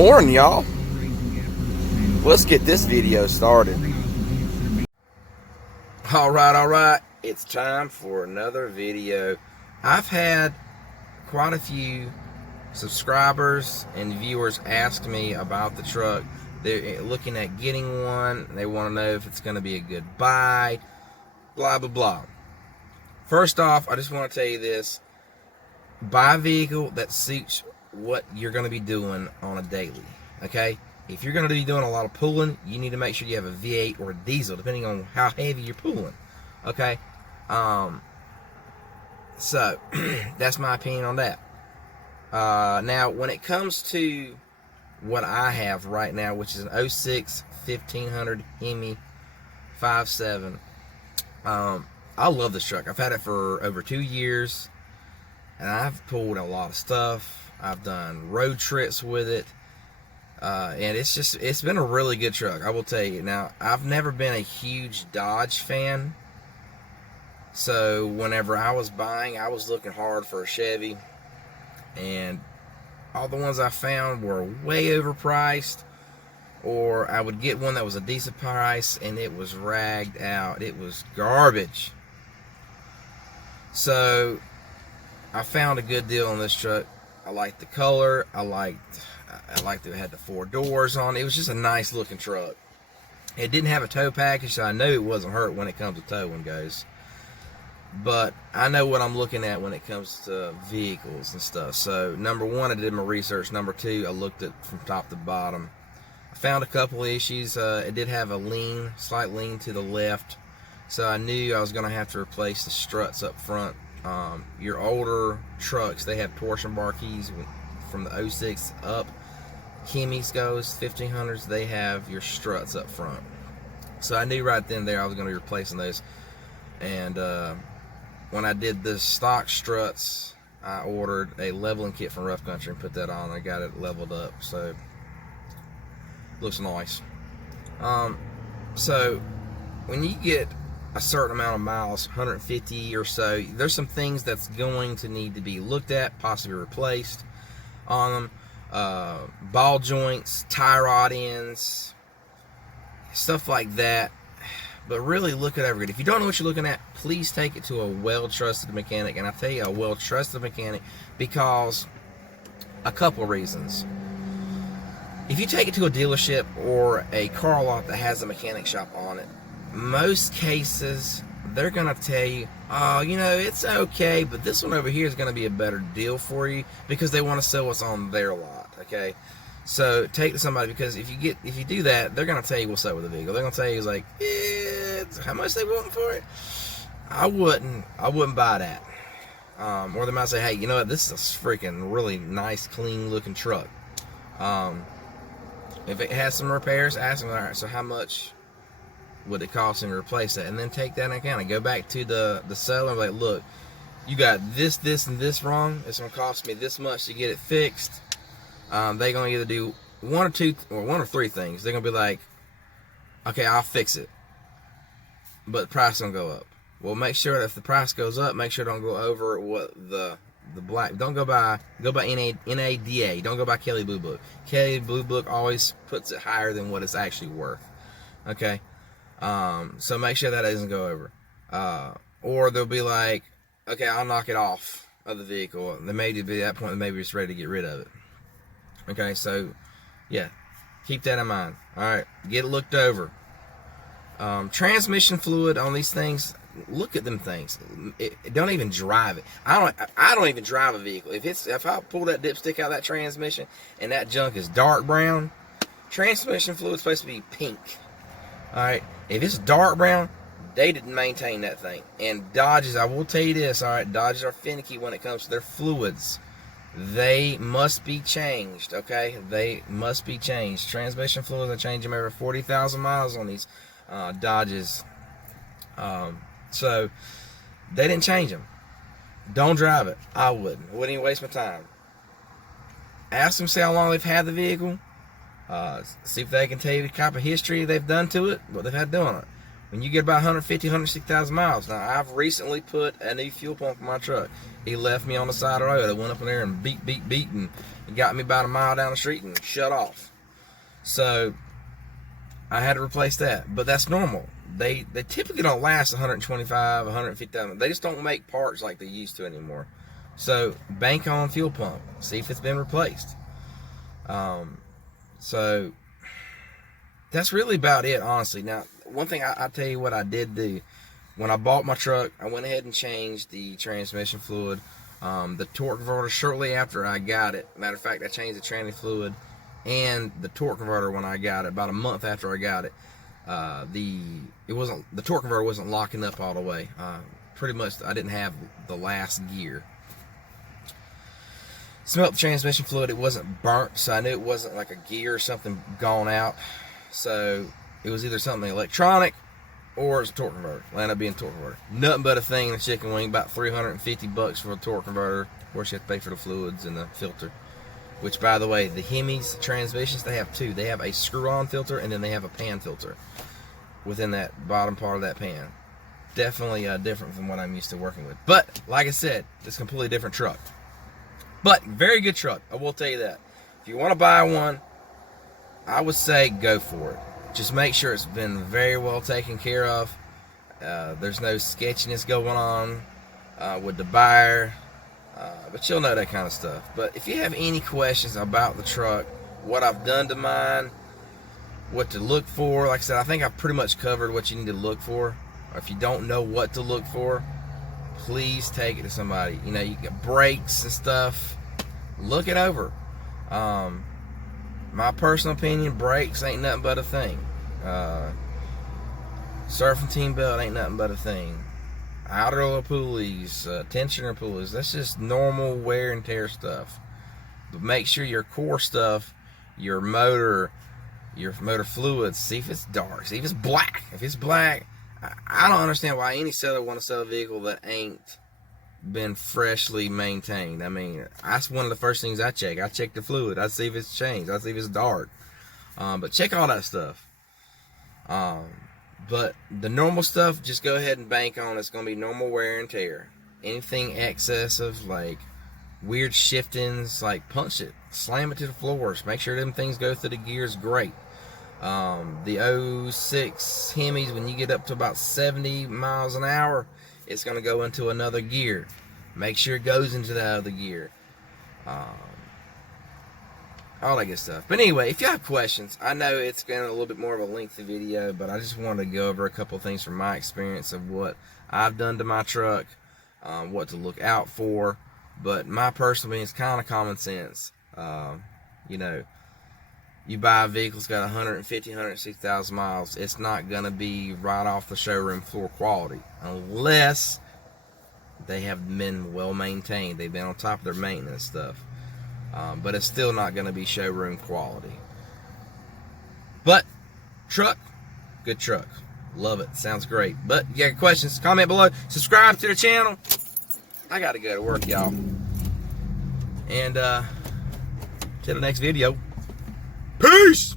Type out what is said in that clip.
Morning, y'all. Let's get this video started. All right. It's time for another video. I've had quite a few subscribers and viewers ask me about the truck. They're looking at getting one. They want to know if it's going to be a good buy, blah, blah, blah. First off, I just want to tell you this. Buy a vehicle that suits what you're going to be doing on a daily, okay? If you're going to be doing a lot of pulling, you need to make sure you have a V8 or a diesel, depending on how heavy you're pulling, okay? So, that's my opinion on that. Now, when it comes to what I have right now, which is an 06 1500 Hemi 5.7, I love this truck. I've had it for over 2 years, and I've pulled a lot of stuff. I've done road trips with it, and it's been a really good truck, I will tell you. Now, I've never been a huge Dodge fan, so whenever I was buying, I was looking hard for a Chevy, and all the ones I found were way overpriced, or I would get one that was a decent price, and it was ragged out. It was garbage. So I found a good deal on this truck. I liked the color. I liked that it had the 4 doors on it. It was just a nice looking truck. It didn't have a tow package, so I know it wasn't hurt when it comes to towing goes. But I know what I'm looking at when it comes to vehicles and stuff. So number one, I did my research. Number two, I looked at from top to bottom. I found a couple of issues. It did have a slight lean to the left, so I knew I was going to have to replace the struts up front. Your older trucks, they have torsion bar keys from the 06 up. Hemis goes 1500s, they have your struts up front. So I knew right then and there I was going to be replacing those. And when I did the stock struts, I ordered a leveling kit from Rough Country and put that on. I got it leveled up, so looks nice. So when you get a certain amount of miles, 150 or so, there's some things that's going to need to be looked at, possibly replaced on them. Ball joints, tie rod ends, stuff like that. But really look at everything. If you don't know what you're looking at, please take it to a well-trusted mechanic. And I tell you, a well-trusted mechanic, because a couple of reasons. If you take it to a dealership or a car lot that has a mechanic shop on it, most cases they're going to tell you, oh, you know, it's okay, but this one over here is going to be a better deal for you, because they want to sell what's on their lot, okay? So take it to somebody, because if you do that, they're going to tell you what's up with the vehicle. They're going to tell you, like, how much they want for it? I wouldn't buy that. Or they might say, hey, you know what, this is a freaking really nice, clean looking truck. If it has some repairs, ask them, all right, so how much would it cost them to replace that? And then take that into account and go back to the seller and be like, look, you got this, and this wrong. It's going to cost me this much to get it fixed. They're going to either do one or three things. They're going to be like, okay, I'll fix it, but the price is going to go up. Well, make sure that if the price goes up, make sure don't go over what the black. Don't go by NADA. Don't go by Kelley Blue Book. Kelley Blue Book always puts it higher than what it's actually worth. Okay, so make sure that doesn't go over. Or they'll be like, okay, I'll knock it off of the vehicle. They may be at that point, maybe it's ready to get rid of it. Okay, so yeah, keep that in mind. All right, get it looked over. Transmission fluid on these things. Look at them things. Don't even drive it. I don't even drive a vehicle. If I pull that dipstick out of that transmission and that junk is dark brown, transmission fluid's supposed to be pink. All right, if it's dark brown, they didn't maintain that thing. And Dodges, I will tell you this, all right, Dodges are finicky when it comes to their fluids. They must be changed, okay? They must be changed. Transmission fluids, I change them every 40,000 miles on these Dodges. So they didn't change them. Don't drive it. I wouldn't even waste my time. Ask them, see how long they've had the vehicle. See if they can tell you the type of history they've done to it, what they've had doing it. When you get about 150, 160,000 miles. Now, I've recently put a new fuel pump in my truck. He left me on the side of the road. I went up in there and beat, and got me about a mile down the street and shut off. So, I had to replace that. But that's normal. They typically don't last 125, 150,000. They just don't make parts like they used to anymore. So, bank on fuel pump. See if it's been replaced. So, that's really about it, honestly. Now, one thing I'll tell you what I did do. When I bought my truck, I went ahead and changed the transmission fluid. The torque converter shortly after I got it. Matter of fact, I changed the tranny fluid and the torque converter when I got it, about a month after I got it. The torque converter wasn't locking up all the way. Pretty much, I didn't have the last gear. Smelled the transmission fluid. It wasn't burnt, so I knew it wasn't like a gear or something gone out. So it was either something electronic or it's a torque converter. Landed up being a torque converter. Nothing but a thing in the chicken wing. About $350 for a torque converter. Of course, you have to pay for the fluids and the filter. Which, by the way, the Hemis transmissions, they have two. They have a screw-on filter and then they have a pan filter within that bottom part of that pan. Definitely different from what I'm used to working with. But, like I said, it's a completely different truck. But, very good truck. I will tell you that. If you want to buy one, I would say go for it. Just make sure it's been very well taken care of. There's no sketchiness going on with the buyer. But you'll know that kind of stuff. But if you have any questions about the truck, what I've done to mine, what to look for, like I said, I think I've pretty much covered what you need to look for. Or if you don't know what to look for, please take it to somebody. You know, you get brakes and stuff. Look it over. My personal opinion, brakes ain't nothing but a thing. Surfing team belt ain't nothing but a thing. Outer oil pulleys, tensioner pulleys, that's just normal wear and tear stuff. But make sure your core stuff, your motor fluids, see if it's dark, see if it's black. If it's black, I don't understand why any seller want to sell a vehicle that ain't been freshly maintained. I mean, that's one of the first things I check. I check the fluid. I see if it's changed. I see if it's dark. But check all that stuff. But the normal stuff, just go ahead and bank on. It's going to be normal wear and tear. Anything excessive, like weird shiftings, like punch it. Slam it to the floors. Make sure them things go through the gears great. The 06 Hemis, when you get up to about 70 miles an hour, it's going to go into another gear. Make sure it goes into the other gear. All that good stuff. But anyway, if you have questions, I know it's been a little bit more of a lengthy video, but I just wanted to go over a couple of things from my experience of what I've done to my truck, what to look out for. But my personal opinion is kind of common sense. You know, you buy a vehicle that's got 150, 160,000 miles, it's not going to be right off the showroom floor quality unless they have been well maintained. They've been on top of their maintenance stuff. But it's still not going to be showroom quality. But, truck, good truck. Love it. Sounds great. But, if you got questions, comment below. Subscribe to the channel. I got to go to work, y'all. And, till the next video. Peace!